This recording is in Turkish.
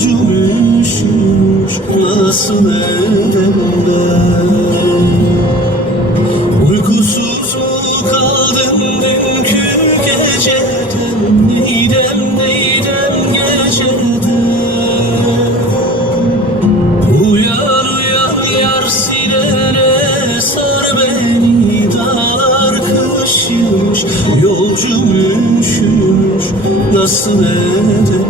Yolcum üşümüş nasıl edemde. Uykusuz mu kaldım dünkü geceden, neydem gecede. Uyan uyan yar sinene sar beni, dağlar kışmış, yolcum üşümüş nasıl edemde.